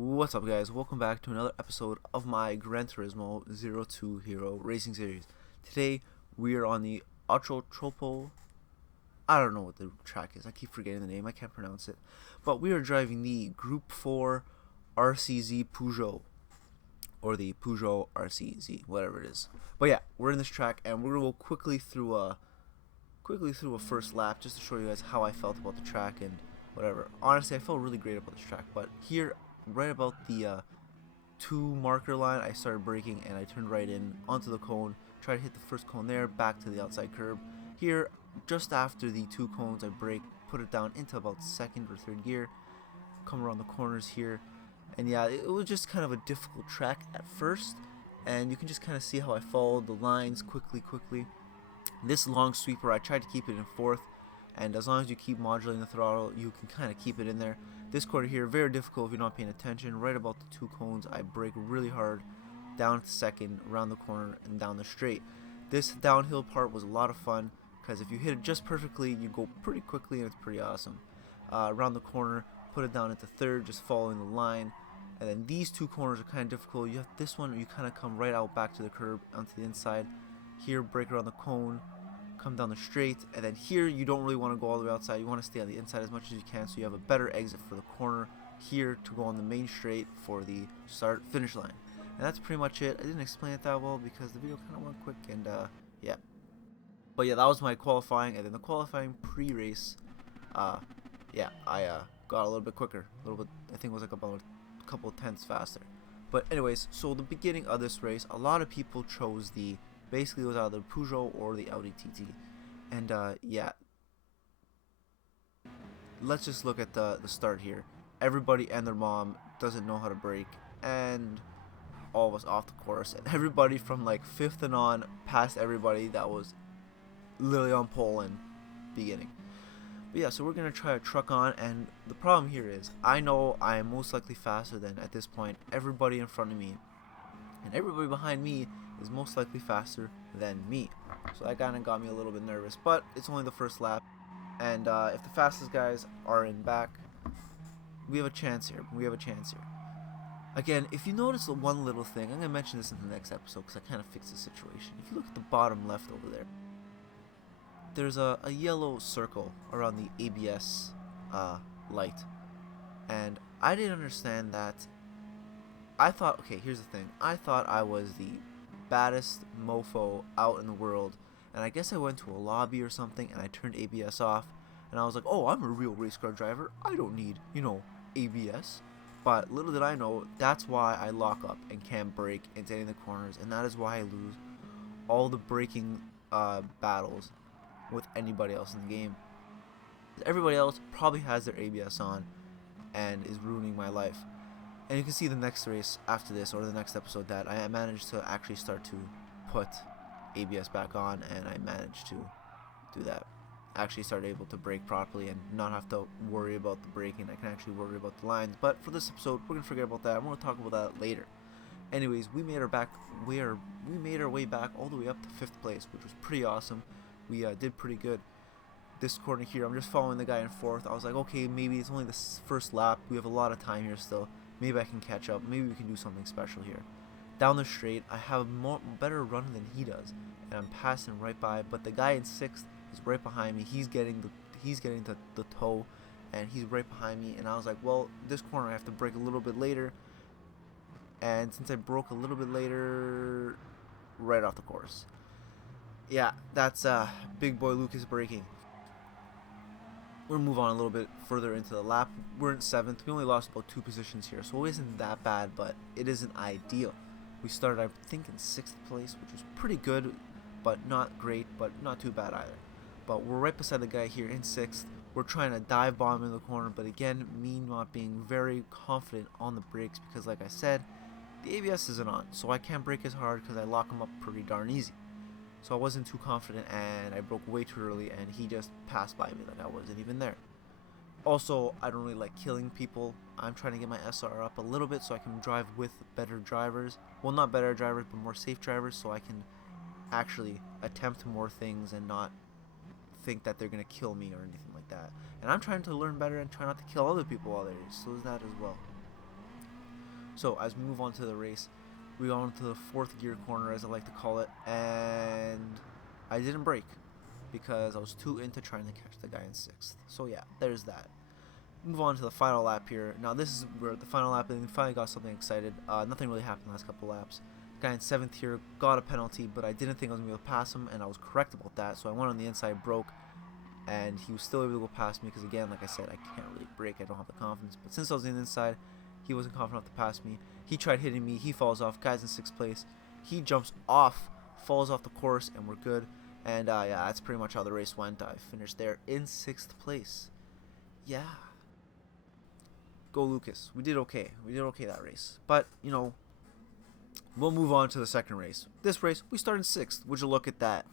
What's up, guys? Welcome back to another episode of my Gran Turismo 02 Hero Racing Series. Today, we are on the Ocho Tropo. I don't know what the track is. I keep forgetting the name. I can't pronounce it. But we are driving the Group 4 RCZ Peugeot. Or the Peugeot RCZ, whatever it is. But yeah, we're in this track, and we're going to go quickly through a first lap just to show you guys how I felt about the track and whatever. Honestly, I felt really great about this track. But here, right about the 2 marker line, I started braking and I turned right in onto the cone, tried to hit the first cone there, back to the outside curb. Here, just after the 2 cones, I brake, put it down into about 2nd or 3rd gear, come around the corners here, and yeah, it was just kind of a difficult track at first, and you can just kind of see how I followed the lines quickly. This long sweeper, I tried to keep it in 4th, and as long as you keep modulating the throttle, you can kind of keep it in there. This corner here, very difficult if you're not paying attention. Right about the 2 cones, I brake really hard, down to 2nd, around the corner, and down the straight. This downhill part was a lot of fun, because if you hit it just perfectly, you go pretty quickly, and it's pretty awesome. Around the corner, put it down into 3rd, just following the line. And then these 2 corners are kind of difficult. You have this one, you kind of come right out back to the curb, onto the inside. Here, brake around the cone, come down the straight, and then here you don't really want to go all the way outside. You want to stay on the inside as much as you can so you have a better exit for the corner here to go on the main straight for the start finish line. And that's pretty much it. I didn't explain it that well because the video kind of went quick, and yeah. But yeah, that was my qualifying, and then the qualifying pre-race, yeah, I got a little bit quicker, a little bit. I think it was like about a couple tenths faster. But anyways, so the beginning of this race, a lot of people chose basically it was either Peugeot or the Audi TT. And yeah, let's just look at the start here. Everybody and their mom doesn't know how to brake, and all of us off the course. And everybody from like 5th and on passed everybody that was literally on pole and beginning. But yeah, so we're going to try to truck on, and the problem here is I know I am most likely faster than, at this point, everybody in front of me. And everybody behind me is most likely faster than me. So that kind of got me a little bit nervous, but it's only the first lap. And if the fastest guys are in back, we have a chance here. Again, if you notice the one little thing, I'm going to mention this in the next episode because I kind of fixed the situation. If you look at the bottom left over there, there's a yellow circle around the ABS light. And I didn't understand that. I thought, okay, here's the thing. I thought I was the baddest mofo out in the world, and I guess I went to a lobby or something and I turned ABS off, and I was like, oh, I'm a real race car driver, I don't need, ABS. But little did I know, that's why I lock up and can't brake into any of the corners, and that is why I lose all the braking battles with anybody else in the game. Everybody else probably has their ABS on and is ruining my life. And you can see the next race after this, or the next episode, that I managed to actually start to put ABS back on, and I managed to do that. Actually started able to brake properly and not have to worry about the braking. I can actually worry about the lines. But for this episode, we're going to forget about that. I'm going to talk about that later. Anyways, we made our way back all the way up to 5th place, which was pretty awesome. We did pretty good. This corner here, I'm just following the guy in 4th. I was like, okay, maybe it's only the first lap. We have a lot of time here still. Maybe I can catch up. Maybe we can do something special here. Down the straight, I have a better run than he does, and I'm passing right by. But the guy in 6th is right behind me. He's getting the toe, and he's right behind me. And I was like, well, this corner I have to brake a little bit later. And since I broke a little bit later, right off the course. Yeah, that's big boy Lucas braking. We'll move on a little bit further into the lap. We're in 7th. We only lost about 2 positions here, so it isn't that bad, but it isn't ideal. We started, I think, in 6th place, which was pretty good, but not great, but not too bad either. But we're right beside the guy here in 6th. We're trying to dive bomb in the corner, but again, me not being very confident on the brakes because, like I said, the ABS isn't on, so I can't brake as hard because I lock them up pretty darn easy. So I wasn't too confident, and I broke way too early, and he just passed by me like I wasn't even there. Also, I don't really like killing people. I'm trying to get my SR up a little bit so I can drive with better drivers. Well, not better drivers, but more safe drivers, so I can actually attempt more things and not think that they're going to kill me or anything like that. And I'm trying to learn better and try not to kill other people while there is, so is that as well. So as we move on to the race, we got onto the fourth gear corner, as I like to call it, and I didn't brake because I was too into trying to catch the guy in sixth. So yeah, there's that. Move on to the final lap here. Now this is where the final lap, and finally got something excited. Nothing really happened the last couple laps. Guy in seventh here got a penalty, but I didn't think I was going to be able to pass him, and I was correct about that. So I went on the inside, broke, and he was still able to go past me because, again, like I said, I can't really brake. I don't have the confidence. But since I was on the inside, he wasn't confident enough to pass me. He tried hitting me. He falls off. Guy's in sixth place. He jumps off, falls off the course, and we're good. And yeah, that's pretty much how the race went. I finished there in sixth place. Yeah. Go Lucas. We did okay. We did okay that race. But, you know, we'll move on to the second race. This race, we started in sixth. Would you look at that?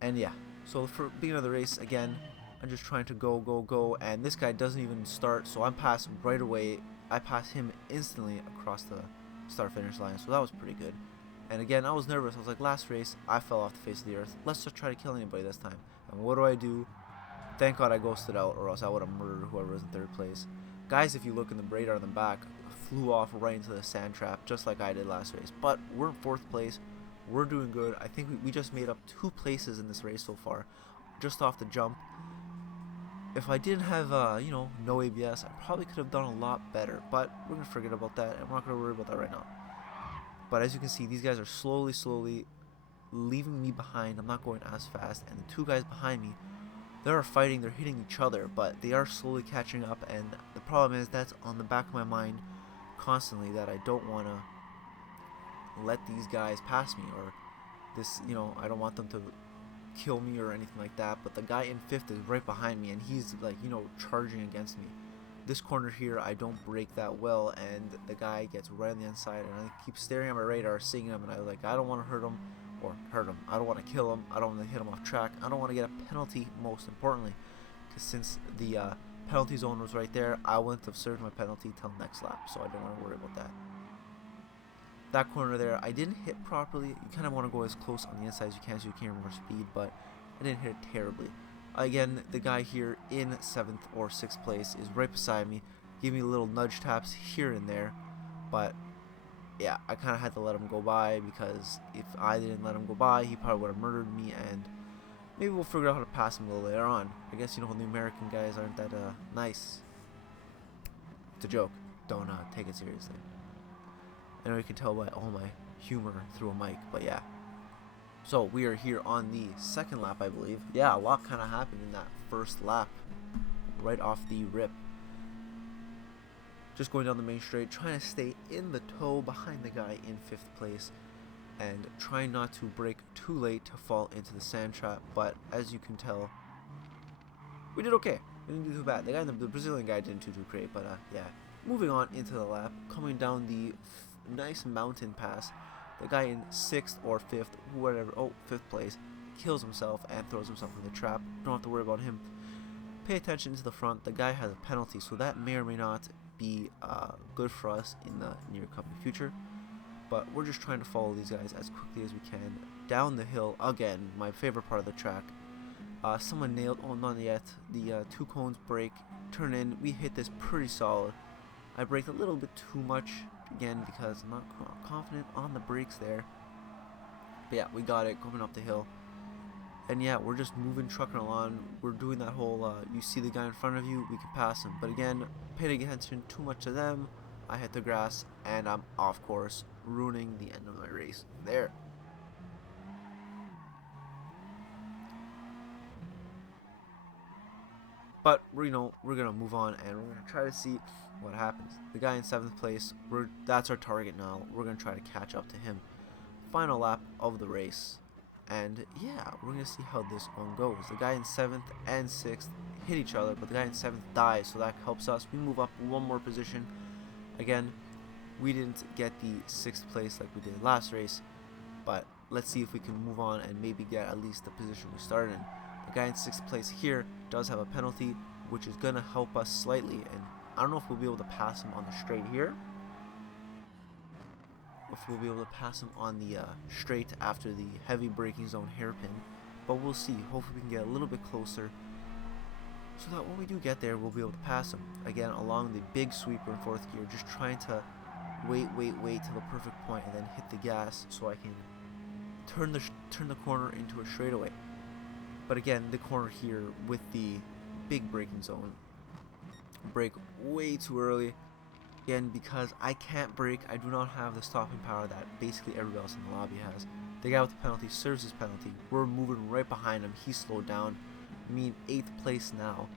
And yeah. So for beginning of the race, again, I'm just trying to go, and this guy doesn't even start, so I'm passing right away. I pass him instantly across the start-finish line, so that was pretty good. And again, I was nervous. I was like, last race, I fell off the face of the earth. Let's just try to kill anybody this time. And what do? Thank God I ghosted out, or else I would have murdered whoever was in third place. Guys, if you look in the radar in the back, flew off right into the sand trap, just like I did last race. But we're in fourth place. We're doing good. I think we just made up 2 places in this race so far, just off the jump. If I didn't have, you know, no ABS, I probably could have done a lot better. But we're going to forget about that, and we're not going to worry about that right now. But as you can see, these guys are slowly leaving me behind. I'm not going as fast, and the 2 guys behind me, they are fighting. They're hitting each other, but they are slowly catching up. And the problem is that's on the back of my mind constantly, that I don't want to let these guys pass me, or this, you know, I don't want them to kill me or anything like that. But the guy in fifth is right behind me, and he's like, you know, charging against me. This corner here, I don't brake that well, and the guy gets right on the inside, and I keep staring at my radar, seeing him, and I was like, I don't want to hurt him. I don't want to kill him. I don't want to hit him off track. I don't want to get a penalty, most importantly, because since the penalty zone was right there, I wouldn't have served my penalty till next lap, so I don't want to worry about that. That corner there, I didn't hit properly. You kind of want to go as close on the inside as you can so you can get more speed, but I didn't hit it terribly. Again, the guy here in 7th or 6th place is right beside me, giving me little nudge taps here and there, but yeah, I kind of had to let him go by, because if I didn't let him go by, he probably would have murdered me, and maybe we'll figure out how to pass him a little later on. I guess, you know, the American guys aren't that nice. It's a joke. Don't take it seriously. I know you can tell by all my humor through a mic, but yeah. So we are here on the second lap, I believe. Yeah, a lot kind of happened in that first lap, right off the rip. Just going down the main straight, trying to stay in the toe behind the guy in 5th place, and trying not to brake too late to fall into the sand trap. But as you can tell, we did okay. We didn't do too bad. The guy, the Brazilian guy, didn't do too great, but yeah. Moving on into the lap, coming down the nice mountain pass, the guy in 6th or 5th, whatever, 5th place, kills himself and throws himself in the trap. Don't have to worry about him. Pay attention to the front. The guy has a penalty, so that may or may not be good for us in the near coming future. But we're just trying to follow these guys as quickly as we can down the hill. Again, my favorite part of the track. Someone nailed, not yet, the 2 cones break, turn in. We hit this pretty solid. I braked a little bit too much, again, because I'm not confident on the brakes there. But yeah, we got it coming up the hill. And yeah, we're just moving, trucking along. We're doing that whole, you see the guy in front of you, we can pass him. But again, paying attention too much to them, I hit the grass, and I'm off course, ruining the end of my race there. But we're gonna move on, and we're gonna try to see what happens. The guy in 7th place, that's our target now. We're gonna try to catch up to him. Final lap of the race, and yeah, we're gonna see how this one goes. The guy in 7th and 6th hit each other, but the guy in 7th dies, so that helps us. We move up 1 more position. Again, we didn't get the 6th place like we did last race, but let's see if we can move on and maybe get at least the position we started in. The guy in 6th place here does have a penalty, which is going to help us slightly, and I don't know if we'll be able to pass him on the straight here, if we'll be able to pass him on the straight after the heavy braking zone hairpin, but we'll see. Hopefully we can get a little bit closer so that when we do get there, we'll be able to pass him. Again, along the big sweeper in fourth gear, just trying to wait till the perfect point and then hit the gas so I can turn the corner into a straightaway. But again, the corner here with the big braking zone, brake way too early. Again, because I can't brake, I do not have the stopping power that basically everybody else in the lobby has. The guy with the penalty serves his penalty. We're moving right behind him. He slowed down. Me in 8th place now.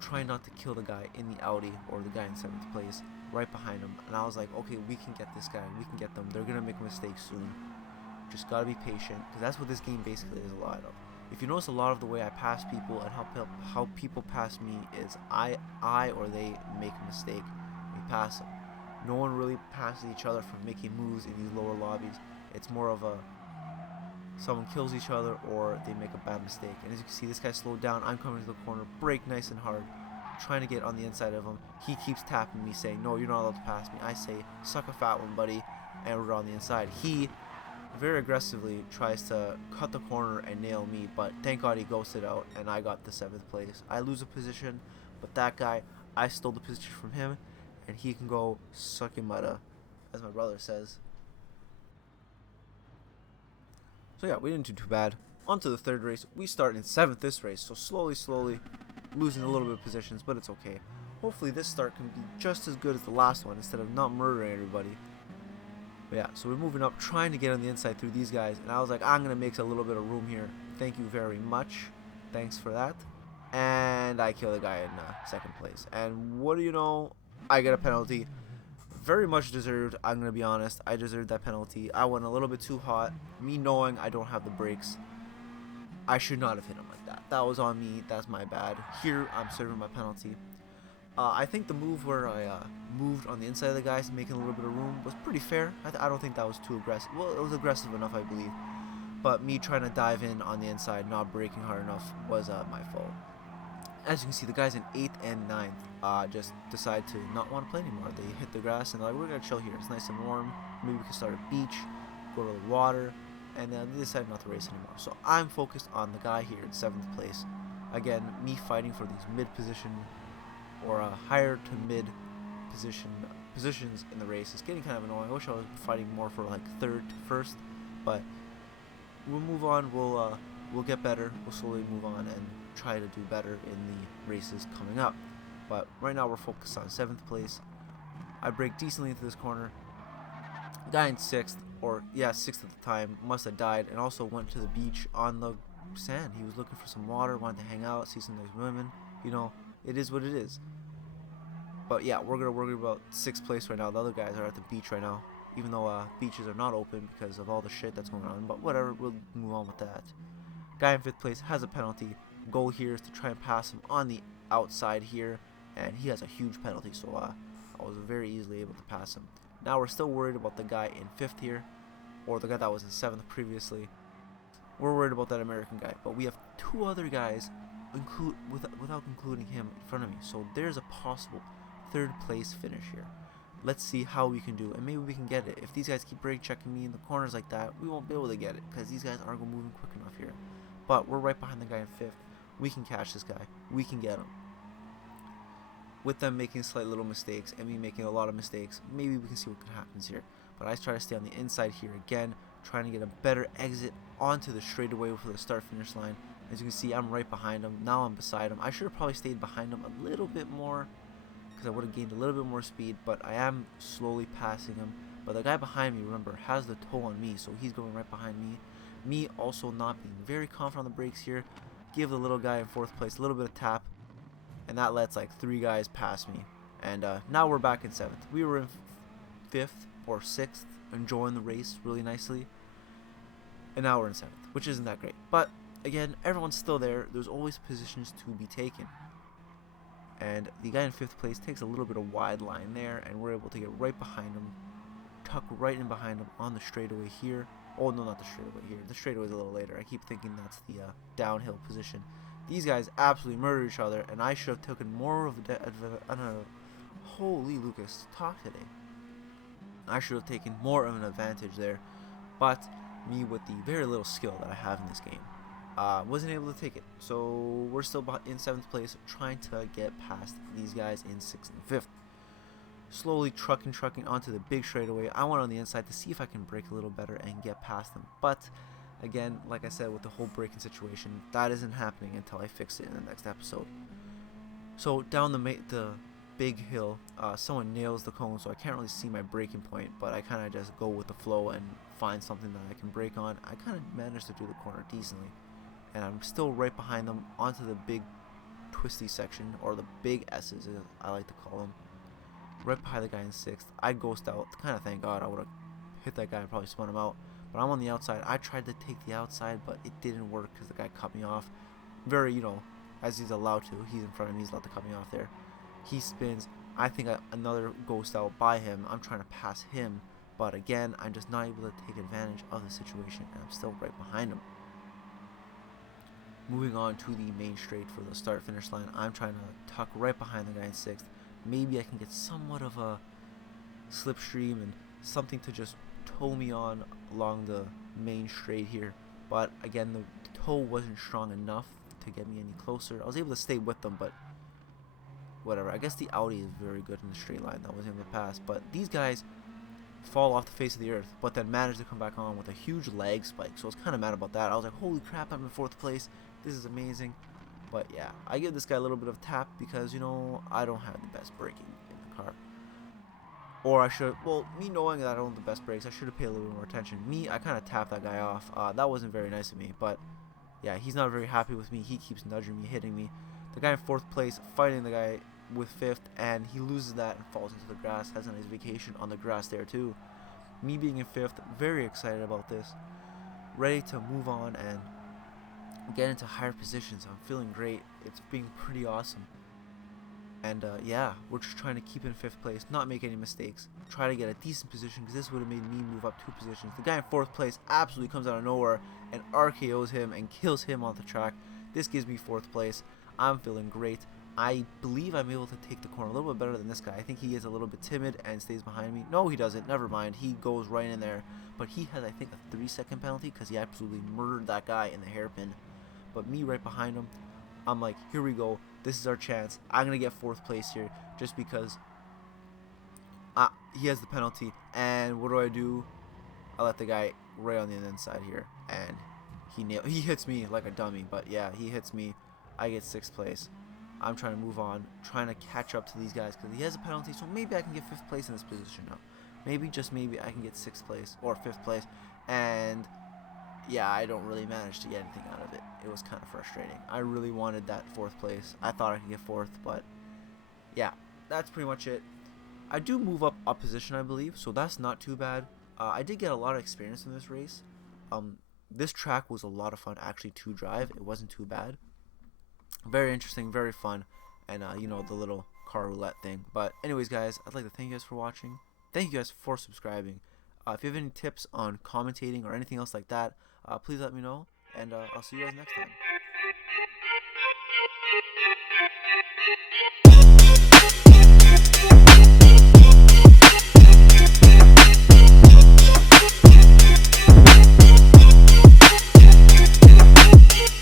Trying not to kill the guy in the Audi or the guy in 7th place right behind him. And I was like, okay, we can get this guy. We can get them. They're going to make a mistake soon. Just got to be patient, because that's what this game basically is a lot of. If you notice, a lot of the way I pass people and how people pass me is I or they make a mistake, we pass them. No one really passes each other for making moves in these lower lobbies. It's more of a someone kills each other or they make a bad mistake. And as you can see, this guy slowed down. I'm coming to the corner, brake nice and hard, trying to get on the inside of him. He keeps tapping me, saying, no, you're not allowed to pass me. I say, suck a fat one, buddy, and we're on the inside. He very aggressively tries to cut the corner and nail me, but thank God he ghosted out and I got the 7th place. I lose a position, but that guy, I stole the position from him, and he can go suck your mudda, as my brother says. So yeah, we didn't do too bad. On to the third race. We start in 7th this race, so slowly losing a little bit of positions, but it's okay. Hopefully this start can be just as good as the last one instead of not murdering everybody. But yeah, so we're moving up, trying to get on the inside through these guys, and I was like, I'm going to make a little bit of room here. Thank you very much. Thanks for that. And I kill the guy in 2nd place. And what do you know? I get a penalty. Very much deserved, I'm going to be honest. I deserved that penalty. I went a little bit too hot. Me knowing I don't have the brakes, I should not have hit him like that. That was on me. That's my bad. Here, I'm serving my penalty. I think the move where I moved on the inside of the guys, making a little bit of room, was pretty fair. I don't think that was too aggressive. Well, it was aggressive enough, I believe. But me trying to dive in on the inside, not braking hard enough, was my fault. As you can see, the guys in 8th and 9th just decide to not want to play anymore. They hit the grass and they're like, we're going to chill here. It's nice and warm. Maybe we can start a beach, go to the water, and then they decide not to race anymore. So I'm focused on the guy here in 7th place. Again, me fighting for these mid-position or higher to mid positions in the race is getting kind of annoying. I wish I was fighting more for like 3rd to 1st, but we'll move on. We'll get better. We'll slowly move on and try to do better in the races coming up. But right now we're focused on 7th place. I brake decently into this corner. Guy in 6th, or yeah, 6th at the time, must have died and also went to the beach on the sand. He was looking for some water, wanted to hang out, see some nice women. You know, it is what it is. But yeah, we're gonna worry about 6th place right now. The other guys are at the beach right now, even though beaches are not open because of all the shit that's going on. But whatever, we'll move on with that. Guy in 5th place has a penalty. Goal here is to try and pass him on the outside here, and he has a huge penalty, so I was very easily able to pass him. Now we're still worried about the guy in 5th here, or the guy that was in 7th previously. We're worried about that American guy, but we have 2 other guys without including him in front of me, so there's a possible 3rd place finish here. Let's see how we can do, and maybe we can get it. If these guys keep brake checking me in the corners like that, we won't be able to get it, because these guys aren't moving quick enough here. But we're right behind the guy in 5th. We can catch this guy. We can get him. With them making slight little mistakes and me making a lot of mistakes, maybe we can see what happens here. But I try to stay on the inside here again, trying to get a better exit onto the straightaway for the start-finish line. As you can see, I'm right behind him. Now I'm beside him. I should have probably stayed behind him a little bit more, because I would have gained a little bit more speed, but I am slowly passing him. But the guy behind me, remember, has the toe on me, so he's going right behind me. Me also not being very confident on the brakes here. Give the little guy in 4th place a little bit of tap, and that lets like 3 guys pass me. And now we're back in 7th. We were in 5th or 6th, enjoying the race really nicely, and now we're in 7th, which isn't that great. But again, everyone's still there. There's always positions to be taken. And the guy in 5th place takes a little bit of wide line there, and we're able to get right behind him, tuck right in behind him on the straightaway here. Oh no, not the straightaway here. The straightaway is a little later. I keep thinking that's the downhill position. These guys absolutely murder each other, and I should have taken more of a I don't know. Holy Lucas, talk today. I should have taken more of an advantage there, but me with the very little skill that I have in this game. Wasn't able to take it. So we're still in 7th place, trying to get past these guys in 6th and 5th. Slowly trucking onto the big straightaway. I went on the inside to see if I can brake a little better and get past them. But again, like I said, with the whole braking situation, that isn't happening until I fix it in the next episode. So down the big hill, someone nails the cone, so I can't really see my braking point, but I kind of just go with the flow and find something that I can brake on. I kind of managed to do the corner decently, and I'm still right behind them onto the big twisty section, or the big S's as I like to call them. Right behind the guy in 6th. I ghost out. Kind of thank God. I would have hit that guy and probably spun him out. But I'm on the outside. I tried to take the outside, but it didn't work because the guy cut me off. Very, as he's allowed to. He's in front of me. He's allowed to cut me off there. He spins. I think another ghost out by him. I'm trying to pass him. But again, I'm just not able to take advantage of the situation. And I'm still right behind him. Moving on to the main straight for the start-finish line. I'm trying to tuck right behind the guy in 6th. Maybe I can get somewhat of a slipstream and something to just tow me on along the main straight here. But again, the tow wasn't strong enough to get me any closer. I was able to stay with them, but whatever. I guess the Audi is very good in the straight line. That was able to pass. But these guys fall off the face of the earth, but then managed to come back on with a huge lag spike. So I was kind of mad about that. I was like, holy crap, I'm in 4th place. This is amazing. But yeah, I give this guy a little bit of tap because, I don't have the best braking in the car. Or I should, well, me knowing that I don't have the best brakes, I should have paid a little bit more attention. I kind of tapped that guy off. That wasn't very nice of me, but yeah, he's not very happy with me. He keeps nudging me, hitting me. The guy in 4th place, fighting the guy with 5th, and he loses that and falls into the grass. Has a nice vacation on the grass there too. Me being in 5th, very excited about this. Ready to move on and get into higher positions. I'm feeling great. It's being pretty awesome. And yeah, we're just trying to keep in 5th place, not make any mistakes, try to get a decent position, because this would have made me move up 2 positions. The guy in 4th place absolutely comes out of nowhere and RKOs him and kills him off the track. This gives me 4th place. I'm feeling great. I believe I'm able to take the corner a little bit better than this guy. I think he is a little bit timid and stays behind me. No, he doesn't. Never mind. He goes right in there. But he has, I think, a 3-second penalty because he absolutely murdered that guy in the hairpin. But me right behind him, I'm like, here we go. This is our chance. I'm going to get 4th place here just because he has the penalty. And what do? I let the guy right on the inside here. And he hits me like a dummy. But yeah, he hits me. I get 6th place. I'm trying to move on, trying to catch up to these guys because he has a penalty. So maybe I can get 5th place in this position now. Maybe, just maybe, I can get 6th place or 5th place. And yeah, I don't really manage to get anything out of it. It was kind of frustrating. I really wanted that 4th place. I thought I could get 4th, but yeah, that's pretty much it. I do move up a position, I believe, so that's not too bad. I did get a lot of experience in this race. This track was a lot of fun actually to drive. It wasn't too bad. Very interesting, very fun, and the little car roulette thing. But anyways, guys, I'd like to thank you guys for watching. Thank you guys for subscribing. If you have any tips on commentating or anything else like that, please let me know, and I'll see you guys next time.